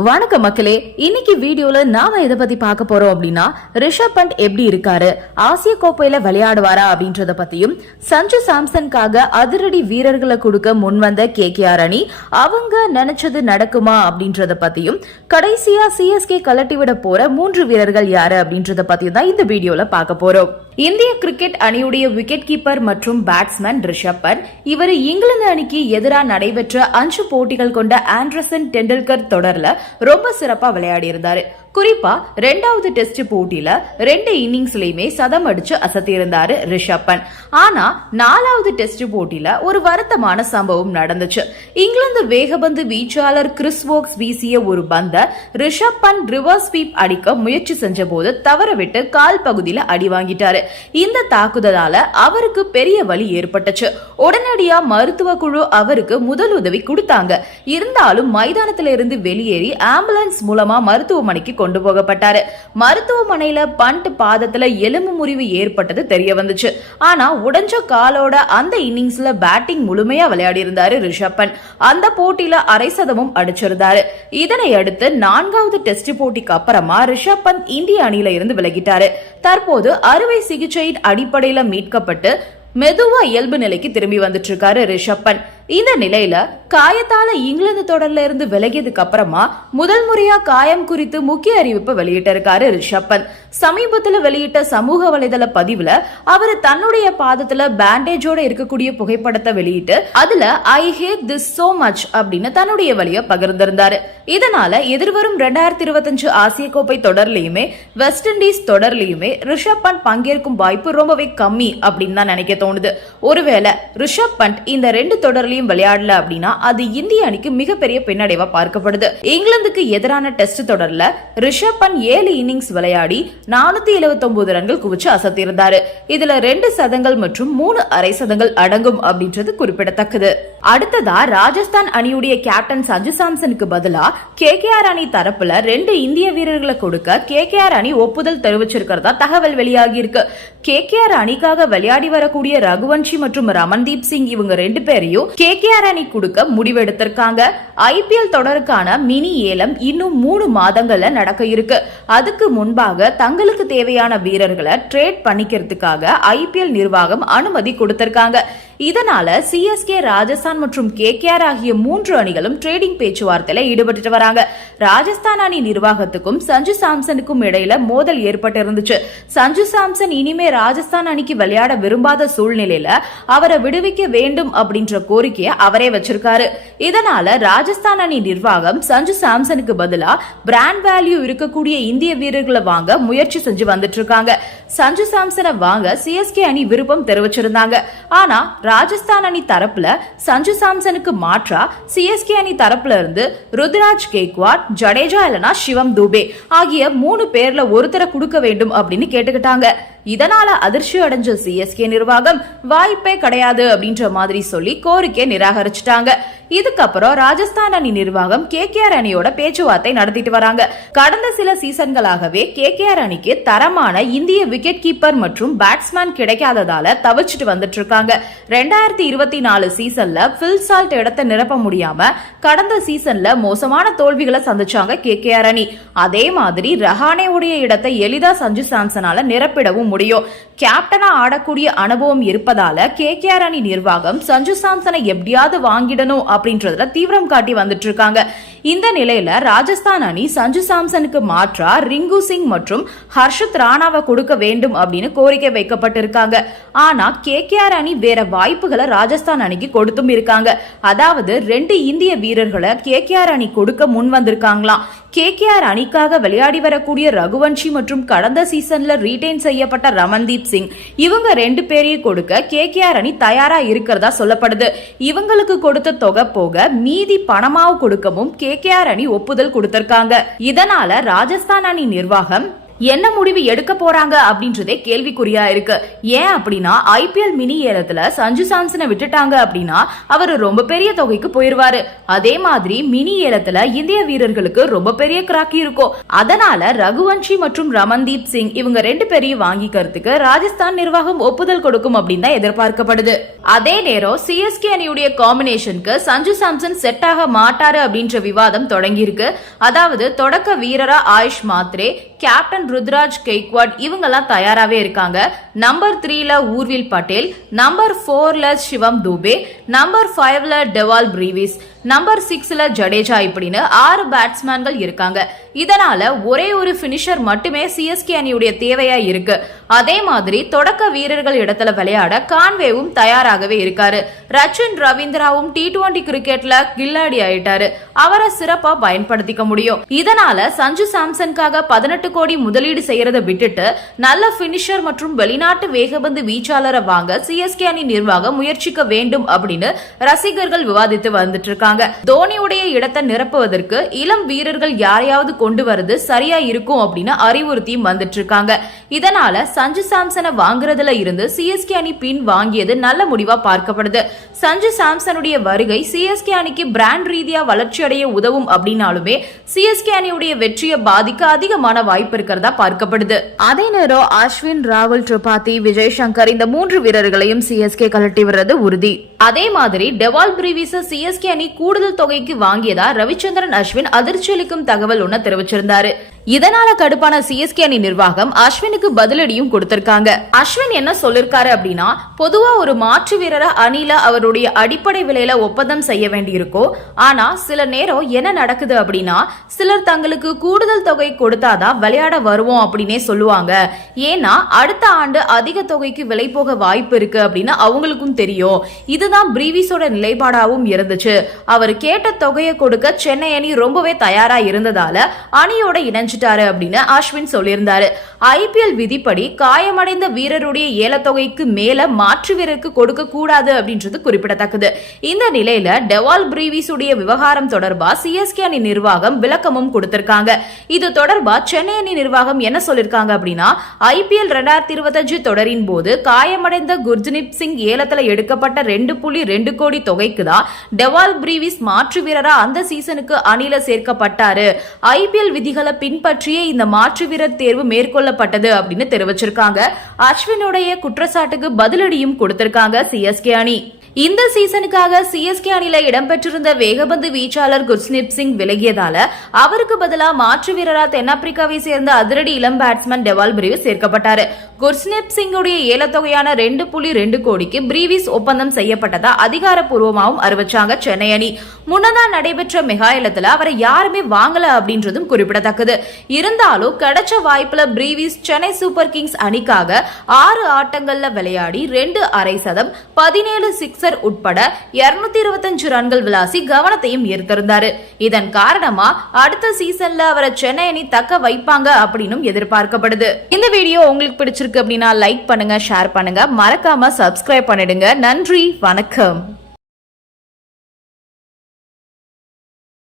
வணக்கம் மக்களே இன்னைக்கு வீடியோல நாம எதை பத்தி பார்க்க போறோம் அப்படின்னா ரிஷப் பண்ட் எப்படி இருக்காரு ஆசிய கோப்பையில விளையாடுவாரா அப்படின்றத பத்தியும் சஞ்சு சாம்சனுக்காக அதிரடி வீரர்களை கொடுக்க முன்வந்த கே கே ஆர் அணி அவங்க நினைச்சது நடக்குமா அப்படின்றத பத்தியும் கடைசியா சிஎஸ்கே கலட்டி விட போற மூன்று வீரர்கள் யாரு அப்படின்றத பத்தியும் தான் இந்த வீடியோல பார்க்க போறோம். இந்திய கிரிக்கெட் அணியுடைய விக்கெட் கீப்பர் மற்றும் பேட்ஸ்மேன் ரிஷப் பண்ட் இவர் இங்கிலாந்து அணிக்கு எதிராக நடைபெற்ற அஞ்சு போட்டிகள் கொண்ட ஆண்ட்ரசன் டெண்டுல்கர் தொடர்ல ரொம்ப சிறப்பா விளையாடி இருந்தாரு. குறிப்பா ரெண்டாவது டெஸ்ட் போட்டியில ரெண்டு இன்னிங்ஸ்லயுமே சதம் அடிச்சு அசத்தியிருந்தாரு ரிஷப் ஆனா நாலாவது டெஸ்ட் போட்டியில ஒரு வருத்தமான சம்பவம் நடந்துச்சு. இங்கிலாந்து வேகபந்து வீச்சாளர் கிறிஸ் வோக்ஸ் வீசிய ஒரு பந்த ரிஷப் ரிவர்ஸ் ஸ்வீப் அடிக்க முயற்சி செஞ்ச போது தவறவிட்டு கால் பகுதியில அடி வாங்கிட்டாரு. இந்த தாக்குதலால அவருக்கு பெரிய வலி ஏற்பட்டுச்சு. உடனடியா மருத்துவ குழு அவருக்கு முதல் உதவி கொடுத்தாங்க. இருந்தாலும் மைதானத்தில இருந்து வெளியேறி ஆம்புலன்ஸ் மூலமா மருத்துவமனைக்கு கொண்டு போகப்பட்டாரு. மருத்துவமனையில பண்ட் பாதத்துல எலும்பு முறிவு ஏற்பட்டது தெரிய வந்துச்சு. ஆனா உடைஞ்ச காலோட அந்த இன்னிங்ஸ்ல பேட்டிங் முழுமையா விளையாடி இருந்தாரு ரிஷப் பண்ட் அந்த போட்டியில அரை சதமும் அடிச்சிருந்தாரு. இதனை அடுத்து நான்காவது டெஸ்ட் போட்டிக்கு அப்புறமா ரிஷப் இந்திய அணியில இருந்து விலகிட்டாரு. தற்போது அறுவை சிகிச்சையின் அடிப்படையில மீட்கப்பட்டு மெதுவா இயல்பு நிலைக்கு திரும்பி வந்துட்டு இருக்காரு ரிஷப் இந்த நிலையில காயத்தால இங்கிலாந்து தொடர்ல இருந்து விலகியதுக்கு அப்புறமா முதல் முறையா காயம் குறித்து முக்கிய அறிவிப்பு வெளியிட்டிருக்காரு ரிஷப் பண்ட் சமீபத்துல வெளியிட்ட சமூக வலைதள பதிவுல அவர் தன்னுடைய பாதத்துல பேண்டேஜோட இருக்கக்கூடிய புகைப்படத்தை வெளியிட்டு அதுல I hate this so much அப்படின்னு தன்னுடைய வழிய பகிர்ந்திருந்தாரு. இதனால எதிர்வரும் ரெண்டாயிரத்தி இருபத்தஞ்சு ஆசிய கோப்பை தொடர்லயுமே வெஸ்ட் இண்டீஸ் தொடர்லயுமே ரிஷப் பண்ட் பங்கேற்கும் வாய்ப்பு ரொம்பவே கம்மி அப்படின்னு தான் நினைக்க தோணுது. ஒருவேளை ரிஷப் பண்ட் இந்த ரெண்டு தொடர்லயும் விளையாடல அப்படின்னா அது இந்திய அணிக்கு மிகப்பெரிய பின்னடைவா பார்க்கப்படுது. இங்கிலாந்துக்கு எதிரான டெஸ்ட் தொடர்ல ரிஷப் பண்ட் ஏழு இன்னிங்ஸ் விளையாடி நானூத்தி எழுபத்தி ஒன்பது ரன்கள் குவிச்சு அசத்திருந்தாரு. இதுல ரெண்டு சதங்கள் மற்றும் மூணு அரை சதங்கள் அடங்கும் அப்படின்றது குறிப்பிடத்தக்கது. அடுத்ததா ராஜஸ்தான் அணியுடைய கேப்டன் சஞ்சு சாம்சனுக்கு பதிலா கே கே ஆர் அணி தரப்புல ரெண்டு இந்திய வீரர்களை கொடுக்க கே கே ஆர் அணி ஒப்புதல் தெரிவிச்சிருக்கிறதா தகவல் வெளியாகி இருக்கு கே கே ஆர் அணிக்காக விளையாடி வரக்கூடிய ரகுவன்ஷி மற்றும் ரமன்தீப் சிங் இவங்க ரெண்டு பேரையும் கே அணி கொடுக்க முடிவெடுத்திருக்காங்க. ஐபிஎல் தொடருக்கான மினி ஏலம் இன்னும் மூணு மாதங்கள்ல நடக்க இருக்கு. அதுக்கு முன்பாக தங்களுக்கு தேவையான வீரர்களை ட்ரேட் பண்ணிக்கிறதுக்காக ஐபிஎல் நிர்வாகம் அனுமதி கொடுத்திருக்காங்க. இதனால சிஎஸ்கே ராஜஸ்தான் மற்றும் கேகேஆர் ஆகிய மூன்று அணிகளும் ட்ரேடிங் பேச்சுவார்த்தையில ஈடுபட்டு வராங்க. ராஜஸ்தான் அணி நிர்வாகத்துக்கும் சஞ்சு சாம்சனுக்கும் இடையில மோதல் ஏற்பட்டு இருந்துச்சு சஞ்சு சாம்சன் இனிமே ராஜஸ்தான் அணிக்கு விளையாட விரும்பாத சூழ்நிலையில அவரை விடுவிக்க வேண்டும் அப்படின்ற கோரிக்கையை அவரே வச்சிருக்காரு. இதனால ராஜஸ்தான் அணி நிர்வாகம் சஞ்சு சாம்சனுக்கு பதிலா பிராண்ட் வேல்யூ இருக்கக்கூடிய இந்திய வீரர்களை வாங்க முயற்சி செஞ்சு வந்துட்டு இருக்காங்க. சஞ்சு சாம்சனை வாங்க சிஎஸ்கே அணி விருப்பம் தெரிவிச்சிருந்தாங்க. ஆனா ராஜஸ்தான் அணி தரப்புல சஞ்சு சாம்சனுக்கு மாற்றா சிஎஸ்கே அணி தரப்புல இருந்து ருத்ராஜ் கேக்வாட் ஜடேஜா இல்லனா சிவம் தூபே ஆகிய மூணு பேர்ல ஒருத்தரை கொடுக்க வேண்டும் அப்படின்னு கேட்டுக்கிட்டாங்க. இதனால அதிர்ச்சி அடைஞ்ச சிஎஸ்கே நிர்வாகம் வாய்ப்பே கிடையாது அப்படின்ற மாதிரி சொல்லி கோரிக்கை நிராகரிச்சிட்டாங்க. இதுக்கப்புறம் ராஜஸ்தான் அணி நிர்வாகம் கே அணியோட பேச்சுவார்த்தை நடத்திட்டு வராங்க. கடந்த சில சீசன்களாகவே கே அணிக்கு தரமான இந்திய விக்கெட் கீப்பர் மற்றும் பேட்ஸ்மேன் கிடைக்காததால தவிச்சிட்டு வந்துட்டு இருக்காங்க ரெண்டாயிரத்தி இருபத்தி நாலு சீசன்ல பில் சால்ட் இடத்தை நிரப்ப முடியாம கடந்த சீசன்ல மோசமான தோல்விகளை சந்திச்சாங்க கே அணி. அதே மாதிரி ரஹானேவுடைய இடத்தை எளிதா சஞ்சு சாம்சனால நிரப்பிடவும் முடியும் கேப்டனா ஆடக்கூடிய அனுபவம் இருப்பதால கே அணி நிர்வாகம் சஞ்சு சாம்சனை எப்படியாவது வாங்கிடணும் அப்படின்றதுல தீவிரம் காட்டி வந்துட்டு இருக்காங்க இந்த நிலையில ராஜஸ்தான் அணி சஞ்சு சாம்சனுக்கு மாற்றா ரிங்கு சிங் மற்றும் ஹர்ஷத் ராணாவை கொடுக்க வேண்டும் அப்படின்னு கோரிக்கை வைக்கப்பட்டிருக்காங்க. ஆனா கே அணி வேற வாய்ப்புகளை ராஜஸ்தான் அணிக்கு கொடுத்தும் இருக்காங்க. அதாவது ரெண்டு இந்திய வீரர்களை கே அணி கொடுக்க முன் வந்திருக்காங்களாம் கேகேஆர் அணிக்காக விளையாடி வரக்கூடிய ரகுவன்ஷி மற்றும் கடந்த சீசன்ல ரீடைன் செய்யப்பட்ட ரமன்தீப் சிங். இவங்க ரெண்டு பேரையும் கொடுக்க கேகேஆர் அணி தயாரா இருக்கிறதா சொல்லப்படுது. இவங்களுக்கு கொடுத்த தொகை போக மீதி பணமாவும் கொடுக்கவும் கேகேஆர் அணி ஒப்புதல் கொடுத்திருக்காங்க. இதனால ராஜஸ்தான் அணி நிர்வாகம் என்ன முடிவு எடுக்க போறாங்க அப்படின்றதே கேள்விக்குறியா இருக்கு. ஏன் அப்படின்னா ஐபிஎல் மினி ஏலத்துல சஞ்சு சாம்சனை விட்டுட்டாங்க அப்படின்னா அவர் ரொம்ப பெரிய தொகைக்கு போயிருவாரு. அதே மாதிரி மினி ஏலத்துல இந்திய வீரர்களுக்கு ரொம்ப பெரிய கிராக்கி இருக்கும். அதனால ரகுவன்ஷி மற்றும் ரமன்தீப் சிங் இவங்க ரெண்டு பேரையும் வாங்கிக்கிறதுக்கு ராஜஸ்தான் நிர்வாகம் ஒப்புதல் கொடுக்கும் அப்படின்னு தான் எதிர்பார்க்கப்படுது. அதே நேரம் சிஎஸ்கே அணியுடைய காம்பினேஷனுக்கு சஞ்சு சாம்சன் செட் ஆக மாட்டாரு அப்படின்ற விவாதம் தொடங்கியிருக்கு. அதாவது தொடக்க வீரரா ஆயுஷ் மாத்ரே கேப்டன் ருத்ராஜ் கெய்க்வாட் இவங்கெல்லாம் தயாராகவே இருக்காங்க. நம்பர் த்ரீல ஊர்வில் பட்டேல் நம்பர் ஃபோர்ல சிவம் தூபே நம்பர் ஃபைவ்ல டெவால் பிரீவிஸ். நம்பர் சிக்ஸ்ல ஜடேஜா இப்படின்னு ஆறு பேட்ஸ்மேன்கள் இருக்காங்க. இதனால ஒரே ஒரு பினிஷர் மட்டுமே சிஎஸ்கே அணியுடைய தேவையா இருக்கு. அதே மாதிரி தொடக்க வீரர்கள் இடத்துல விளையாட கான்வேவும் தயாராகவே இருக்காரு. ரச்சின் ரவீந்திராவும் டி டுவெண்டி கிரிக்கெட்ல கில்லாடி ஆயிட்டாரு. அவரை சிறப்பா பயன்படுத்திக்க முடியும். இதனால சஞ்சு சாம்சனுக்காக பதினெட்டு கோடி முதலீடு செய்யறதை விட்டுட்டு நல்ல பினிஷர் மற்றும் வெளிநாட்டு வேகபந்து வீச்சாளரை வாங்க சிஎஸ்கே அணி நிர்வாகம் முயற்சிக்க வேண்டும் அப்படின்னு ரசிகர்கள் விவாதித்து வந்துட்டு இருக்காங்க. தோனியுடைய இடத்தை நிரப்புவதற்கு இளம் வீரர்கள் யாரையாவது கொண்டு வரது சரியா இருக்கும் அப்படின்னு அறிவுறுத்தியும் வந்துட்டு இருக்காங்க இதனால சஞ்சு சாம்சனை வாங்குறதுல இருந்து சிஎஸ்கே அணி பின் வாங்கியது நல்ல முடிவா பார்க்கப்படுது. சஞ்சு சாம்சனுடைய வருகை சிஎஸ்கே அணிக்கு பிராண்ட் ரீதியா வளர்ச்சி அடைய உதவும் அப்படின்னாலுமே சிஎஸ்கே அணியுடைய வெற்றியை பாதிக்க அதிகமான வாய்ப்பு இருக்கிறதா பார்க்கப்படுது. அதே நேரம் அஸ்வின் ராகுல் திரிபாதி விஜய் சங்கர் இந்த மூன்று வீரர்களையும் சிஎஸ்கே கலட்டி வர்றது உறுதி. அதே மாதிரி டெவால் பிரீவிஸ சிஎஸ்கே அணி கூடுதல் தொகைக்கு வாங்கியதா ரவிச்சந்திரன் அஸ்வின் அதிர்ச்சி அளிக்கும் தகவல் ஒன்று தெரிவிச்சிருந்தாரு. இதனால கடுப்பான சிஎஸ்கே அணி நிர்வாகம் அஸ்வினுக்கு பதிலடியும் கொடுத்திருக்காங்க. அஸ்வின் என்ன சொல்லிருக்காரு அப்படின்னா பொதுவா ஒரு மாற்று வீரரை அணில அவருடைய அடிப்படை விலையில ஒப்பந்தம் செய்ய வேண்டியிருக்கோ ஆனா சில நேரம் என்ன நடக்குது அப்படின்னா சிலர் தங்களுக்கு கூடுதல் தொகை கொடுத்தாதான் விளையாட வருவோம் அப்படின்னே சொல்லுவாங்க. ஏன்னா அடுத்த ஆண்டு அதிக தொகைக்கு விலை போக வாய்ப்பு இருக்கு அப்படின்னு அவங்களுக்கும் தெரியும். இதுதான் பிரீவிஸோட நிலைப்பாடாவும் இருந்துச்சு. அவர் கேட்ட தொகையை கொடுக்க சென்னை அணி ரொம்பவே தயாரா இருந்ததால அணியோட இணைஞ்சிட்டாரு அப்படின்னு அஸ்வின் சொல்லியிருந்தாரு. ஐபிஎல் விதிப்படி காயமடைந்த வீரருடைய ஏலத்தொகைக்கு மேல மாற்று வீரருக்கு கொடுக்க கூடாது அப்படின்றது குறிப்பிடத்தக்கது. இந்த நிலையில டெவால் பிரீவிஸ் உடைய விவகாரம் தொடர்பா சிஎஸ்கே அணி நிர்வாகம் விளக்கமும் கொடுத்திருக்காங்க. இது தொடர்பா சென்னை அணி நிர்வாகம் என்ன சொல்லிருக்காங்க அப்படின்னா ஐபிஎல் ரெண்டாயிரத்தி இருபத்தஞ்சு தொடரின் போது காயமடைந்த குர்ஜினிப் சிங் ஏலத்துல எடுக்கப்பட்ட ரெண்டு புள்ளி ரெண்டு கோடி தொகைக்கு தான் டெவால் பிரீவிஸ் மாற்று வீரரா அந்த சீசனுக்கு அணில சேர்க்கப்பட்டாரு. ஐபிஎல் விதிகளை பின் பின்பற்றியே இந்த மாற்று வீரர் தேர்வு மேற்கொள்ளப்பட்டது அப்படின்னு தெரிவிச்சிருக்காங்க. அஸ்வினுடைய குற்றச்சாட்டுக்கு பதிலடியும் கொடுத்திருக்காங்க சிஎஸ்கே அணி. இந்த சீசனுக்காக சிஎஸ்கே அணியில இடம்பெற்றிருந்த வேகபந்து வீச்சாளர் குர்ஸ்னிப் சிங் விலகியதால அவருக்கு பதிலாக மாற்று வீரரா தென்னாப்பிரிக்காவை சேர்ந்த அதிரடி இளம் பேட்ஸ்மேன் டெவால் பிரிவிஸ் சேர்க்கப்பட்டார். குர்ஸ்னிப் சிங்குடைய ஏலத்தொகையான ரெண்டு புள்ளி ரெண்டு கோடிக்கு பிரீவிஸ் ஒப்பந்தம் செய்யப்பட்டதா அதிகாரப்பூர்வமாகவும் அறிவிச்சாங்க சென்னை அணி. முன்னதா நடைபெற்ற மெகா ஏலத்துல அவரை யாருமே வாங்கல அப்படின்றதும் குறிப்பிடத்தக்கது. இருந்தாலும் கிடைச்ச வாய்ப்புல பிரீவிஸ் சென்னை சூப்பர் கிங்ஸ் அணிக்காக ஆறு ஆட்டங்கள்ல விளையாடி ரெண்டு அரை சதம் பதினேழு சிக்ஸ் சிக்ஸர் உட்பட இருநூத்தி இருபத்தஞ்சு ரன்கள் விளாசி கவனத்தையும் ஈர்த்திருந்தாரு. இதன் காரணமா அடுத்த சீசன்ல அவரை சென்னை அணி தக்க வைப்பாங்க அப்படின்னும் எதிர்பார்க்கப்படுது. இந்த வீடியோ உங்களுக்கு பிடிச்சிருக்கு அப்படின்னா லைக் பண்ணுங்க ஷேர் பண்ணுங்க. மறக்காம சப்ஸ்கிரைப் பண்ணிடுங்க. நன்றி வணக்கம்.